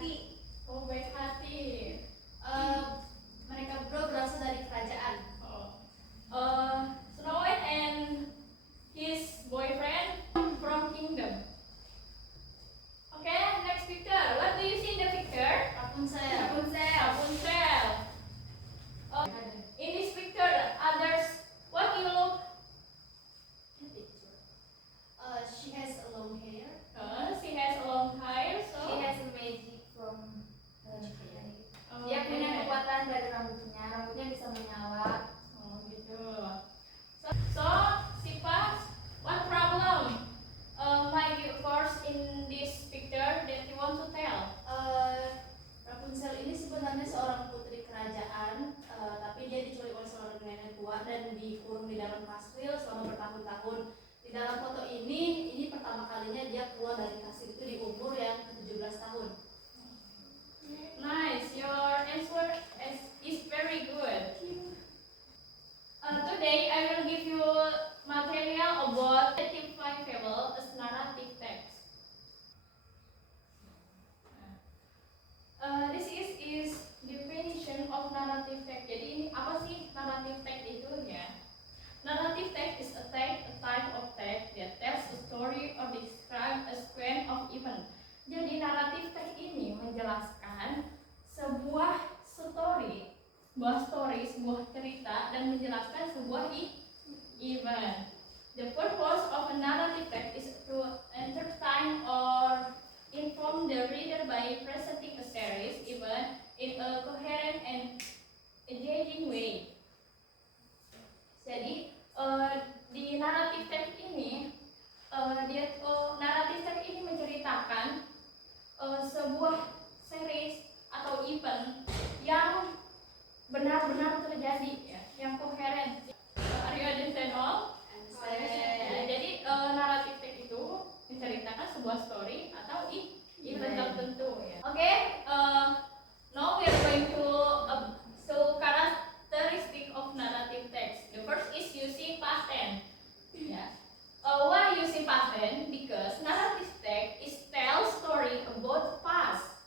hati. Oh, baik hati. Mereka berdua berasal dari kerajaan. Snow White and his boyfriend from kingdom. Okay, next picture. What do you see in the picture? Rapunzel. Rapunzel. In this picture, others, what you look? She has a long hair. She has a long hair, so She has a magic from Oh, dia punya okay. kekuatan dari rambutnya bisa menyala. Oh, gitu. So Sipa, what problem might be occurs in this picture that you want to tell? Rapunzel ini sebenarnya seorang putri kerajaan, tapi dia diculik oleh seorang nenek tua dan dikurung di dalam kastil selama bertahun-tahun. Di dalam foto ini pertama kalinya dia keluar dari kastil itu di umur yang ke-17 tahun. Nice, your answer is very good. Today I will give you material about Native Fable as narrative text. This is definition of narrative text. Jadi ini apa sih narrative text itu ya? Narrative text is a type of text that tells a story or describe a sequence of event. Jadi narrative text ini menjelaskan sebuah cerita dan menjelaskan sebuah event. The purpose of a narrative text is to entertain or inform the reader by presenting a series event in a coherent and engaging way. Jadi di narrative text ini narrative text ini menceritakan sebuah series atau event yang benar-benar terjadi ya, yang koheren. Are you understand all? Jadi narrative text itu menceritakan sebuah story atau event tertentu ya. Oke, now we are going to show characteristic of narrative text. The first is using past tense. Yeah. Why using past tense? Because narrative text is tell story about past.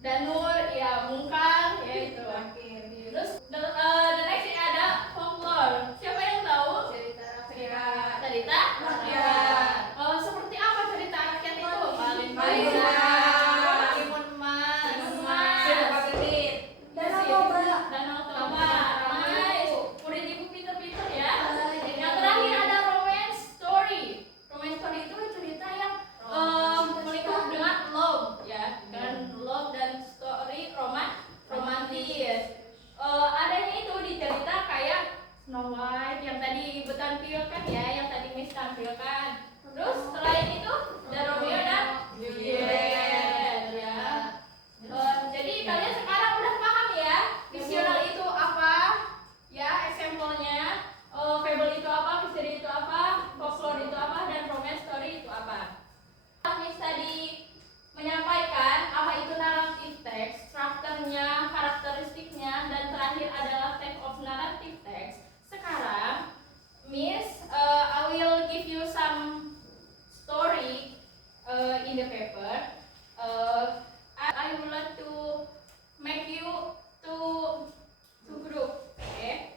Danur, ya Mungkar, ya itu. Terus the next ini ada folklore. Siapa yang tahu? Cerita Cerita? Ya. Seperti apa cerita rakyat itu? Paling Timun emas. Danau Toba. Nice. Udah ibu pinter-pinter ya. Yang terakhir ada romance story. Romance story itu cerita yang melingkup dengan love ya, dengan love dan story romantis. Adanya itu di cerita kayak Snow White yang tadi ibu tampilkan ya, yang tadi Miss tampilkan. Terus selain itu ada Romeo dan Juliet ya. Jadi kalian sekarang udah paham ya visional itu apa ya, example-nya. Fable itu apa, misteri itu apa, folklore itu apa, dan romance story itu apa. Miss tadi menyampaikan apa itu narrative text, strukturnya, karakteristiknya, dan terakhir adalah type of narrative text. Sekarang Miss I will give you some story in the paper. I would like to make you to group, okay?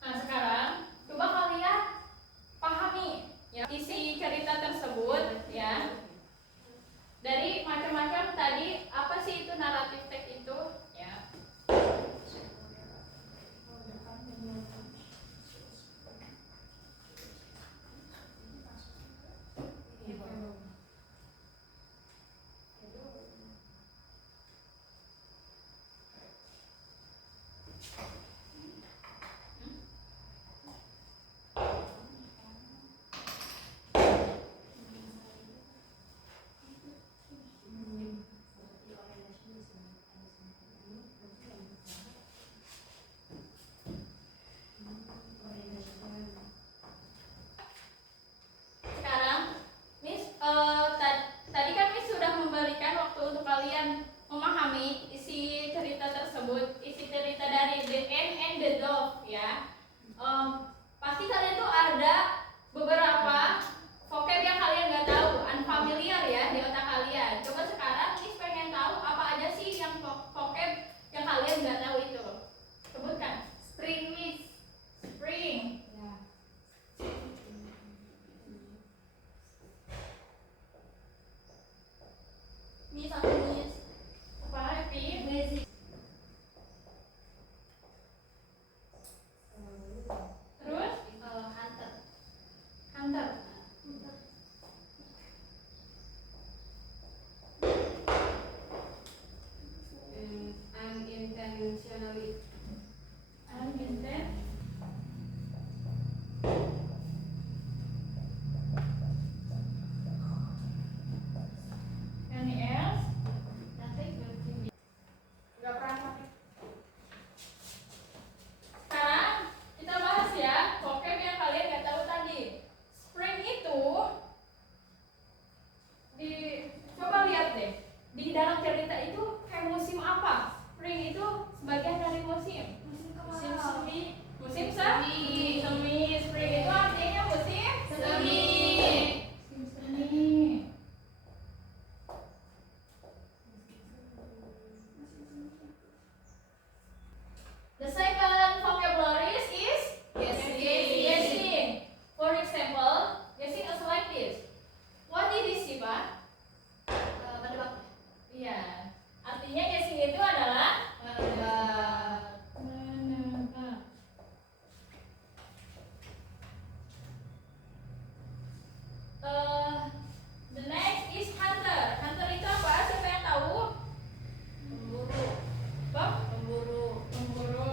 Nah sekarang coba kalian pahami ya isi cerita tersebut ya. Dari macam-macam tadi apa sih itu naratif teks itu ya. Sekarang Miss tadi kan Miss sudah memberikan waktu untuk kalian memahami isi cerita tersebut, isi cerita dari The Ant and the Dog ya. Pasti kalian tuh ada beberapa vocab yang kalian nggak tahu, unfamiliar ya di otak kalian. Coba sekarang Miss pengen tahu apa aja sih yang vocab yang kalian nggak tahu itu. Sebutkan. Spring, Miss. Spring. Miss aku Miss. Apa lagi? Magic. Terus? Hunter. Hunter. Unintentionally. Unintentional. Any else? Nothing. Gak pernah pakai. Sekarang kita bahas ya vocab yang kalian gak tahu tadi. Spring itu coba lihat deh di dalam cerita itu kayak musim apa? Spring itu sebagian dari musim. Musim semi. Musim semi. Spring itu artinya musim Semi. Musim semi. The second vocabulary is guessing. For example, guessing is like this. What did you see, Pak? Menebak. Iya. Artinya guessing itu adalah Menebak. menebak. The next is hunter. Hunter itu apa? Siapa yang tahu? Pemburu. Bang? Pemburu. Pemburu.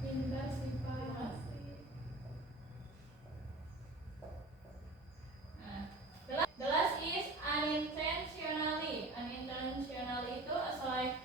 Pintar sih, Pak. Nah, the last is unintentionally. Unintentionally itu like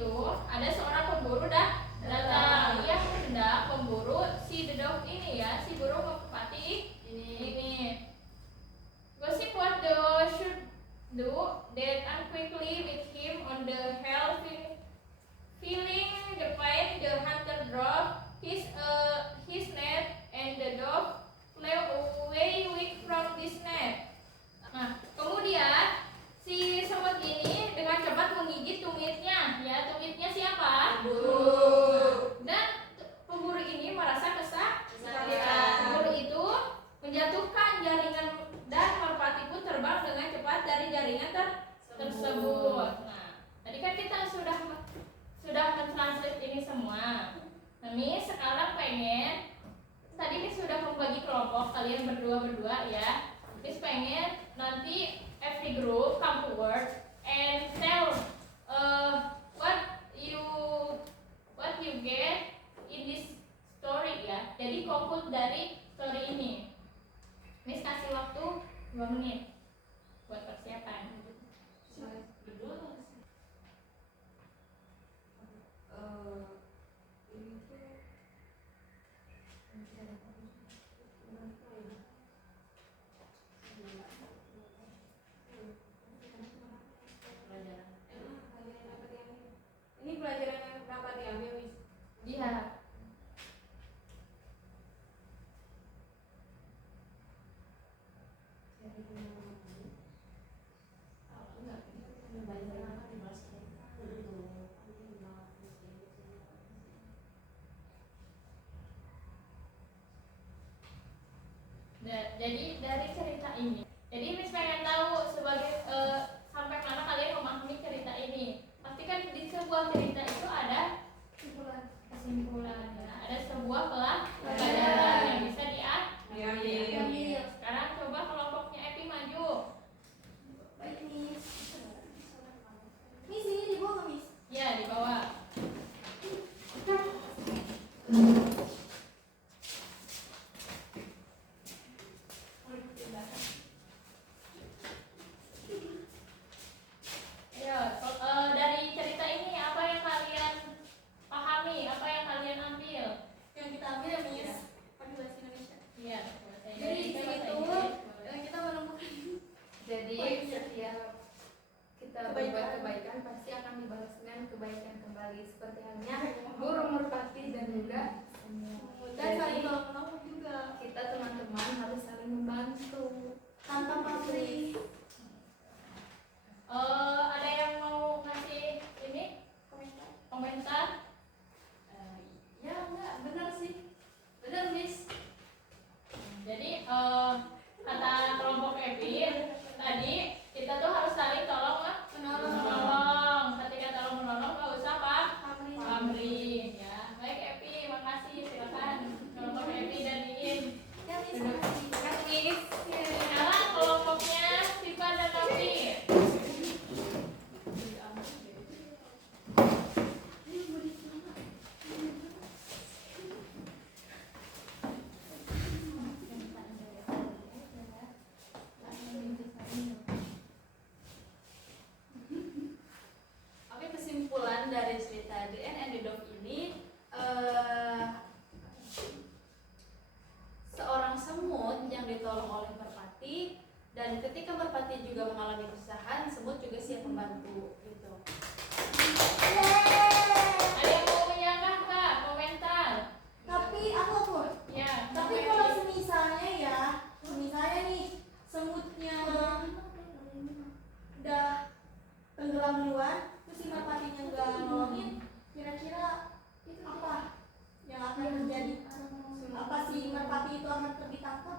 itu ada seorang pemburu datang yang hendak memburu si the dog ini ya, si burung merpati ini. Gossip what the should do that and quickly with him on the hill, feeling the pain, the hunter dropped his net and the dog flew away weak from this net. Nah, kemudian si semut ini dengan cepat menggigit tumitnya, ya tumitnya siapa? Pemburu. Dan pemburu ini merasa kesakitan. Pemburu itu menjatuhkan jaringan dan merpati pun terbang dengan cepat dari jaringan tersebut. Nah, tadi kan kita sudah mentranslate ini semua. Kami sekarang pengen, tadi ini sudah membagi kelompok kalian berdua ya. Miss pengen nanti every group come forward and tell what you get in this story ya. Jadi conclude dari story ini. Miss kasih waktu 2 menit buat persiapan. Ini pelajaran yang dapat diambil, Miss. Iya. Jadi dari cerita ini, jadi Miss pengen tahu sebagai sampai mana kalian memahami cerita ini. Pastikan di sebuah cerita itu ada kesimpulan ya. Ada sebuah pelajaran yang bisa diambil. Sekarang coba kelompoknya Epi maju. Baik, Miss. Miss, ini di bawah, Miss. Ya, di bawah. Dari cerita ini apa yang kalian pahami, apa yang kalian ambil? Yang kita ambil ya, Miss. Pakai bahasa Indonesia. Iya. Jadi itu kita menemukan. Jadi setiap kita berbuat kebaikan pasti akan dibalas dengan kebaikan kembali, seperti halnya burung merpati dan juga Dan saling tolong-menolong juga. kita teman-teman harus saling membantu Tanpa pamrih. Ada yang mau ngasih ini komentar? Ya enggak, benar sih. Benar, Miss. Jadi kata kelompok Epi tadi kita tuh harus saling menolong. Ketika tolong menolong nggak usah pamrih ya. Baik Epi, makasih. Silakan kelompok Epi dan Iin. Ya, Miss. Makasih. Sekarang kelompoknya Siva dan Novi. Oke, kesimpulan dari cerita The Ant and the Dog ini, seorang semut yang ditolong oleh merpati, dan ketika merpati juga mengalami kesusahan, semut juga siap membantu gitu. Ada yang mau menyanggah Kak? Komentar? Tapi aku. Ya. Tapi kalau semisalnya nih semutnya udah tenggelam duluan, terus si merpatinya nggak nolongin, kira-kira apa yang akan terjadi? Apa si merpati itu akan ditangkap?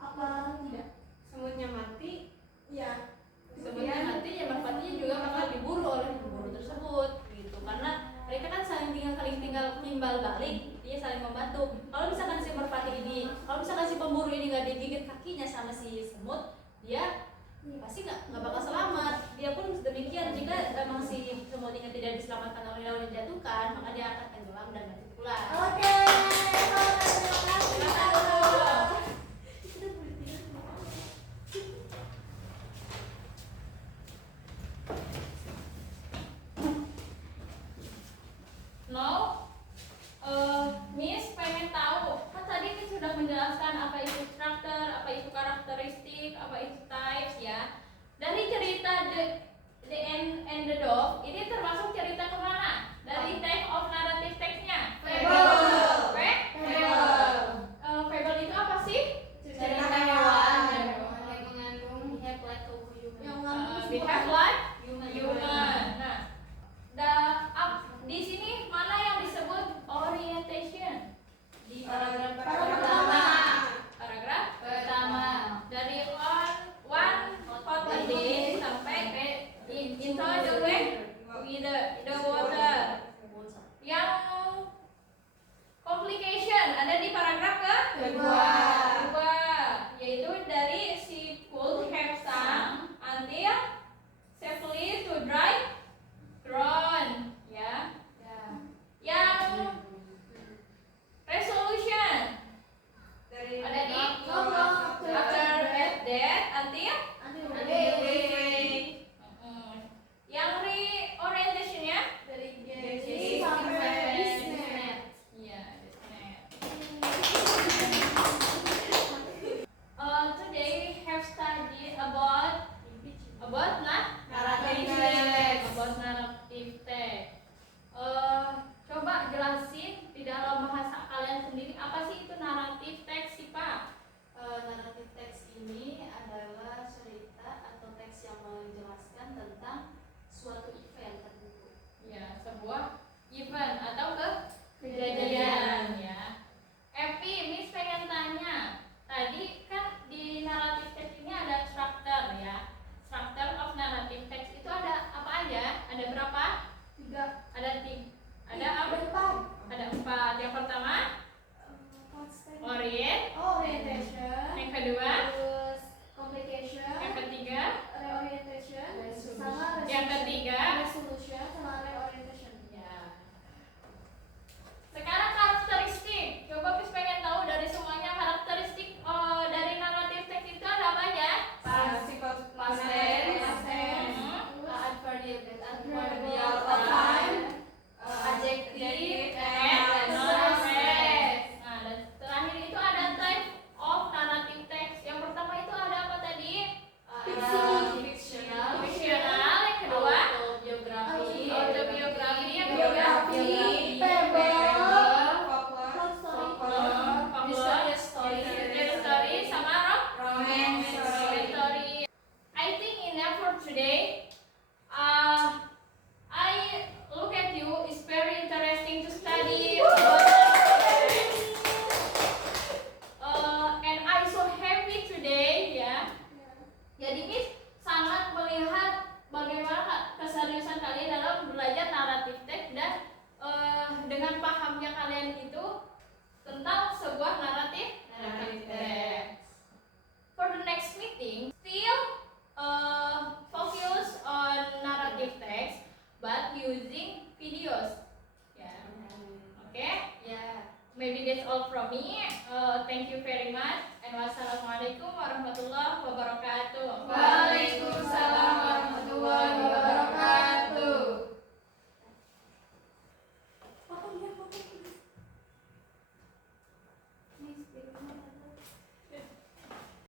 Apa tidak? semutnya mati. Iya. Sebenarnya nanti ya merpatinya juga bakal diburu oleh pemburu tersebut gitu, karena mereka kan saling tinggal timbal balik, dia saling membantu. Kalau misalkan si pemburu ini nggak digigit kakinya sama si semut, dia pasti nggak bakal selamat. Dia pun demikian, jika memang si semut ini tidak diselamatkan oleh lawan yang dijatuhkan, maka dia akan tenggelam dan mati pula. Oke. Terima kasih. ada apa? Ada 4. Yang pertama Orientation. yang kedua, Terus complication. yang ketiga, Reorientation. Resolution. Sama yang ketiga. resolution sama reorientation. Ya. Sekarang karakteristik. Coba Pis pengen tahu dari semuanya karakteristik dari naratif teks itu ada apa aja? Past Past tense. tense, adverbial Of time. adjective, And and non-phrase. phrase. Nah, dan terakhir itu ada type of narrative text. Yang pertama itu ada apa tadi? Fictional. Fictional. Yang kedua, Autobiografi. autobiografi. Yang ketiga, Biografi. Fable. Love story. Mysterious story. Mysterious story sama Romance romance story. I think enough for today. I look at you. It's very interesting to study. And I'm so happy today, ya. Jadi Miss sangat melihat bagaimana keseriusan kalian dalam belajar naratif teks dan dengan pahamnya kalian itu tentang sebuah naratif teks. For the next meeting, still focus on narrative text, but using videos. Yeah. Okay. Yeah. Maybe that's all from me. Thank you very much. And wassalamualaikum warahmatullahi wabarakatuh. Waalaikumsalam warahmatullahi wabarakatuh.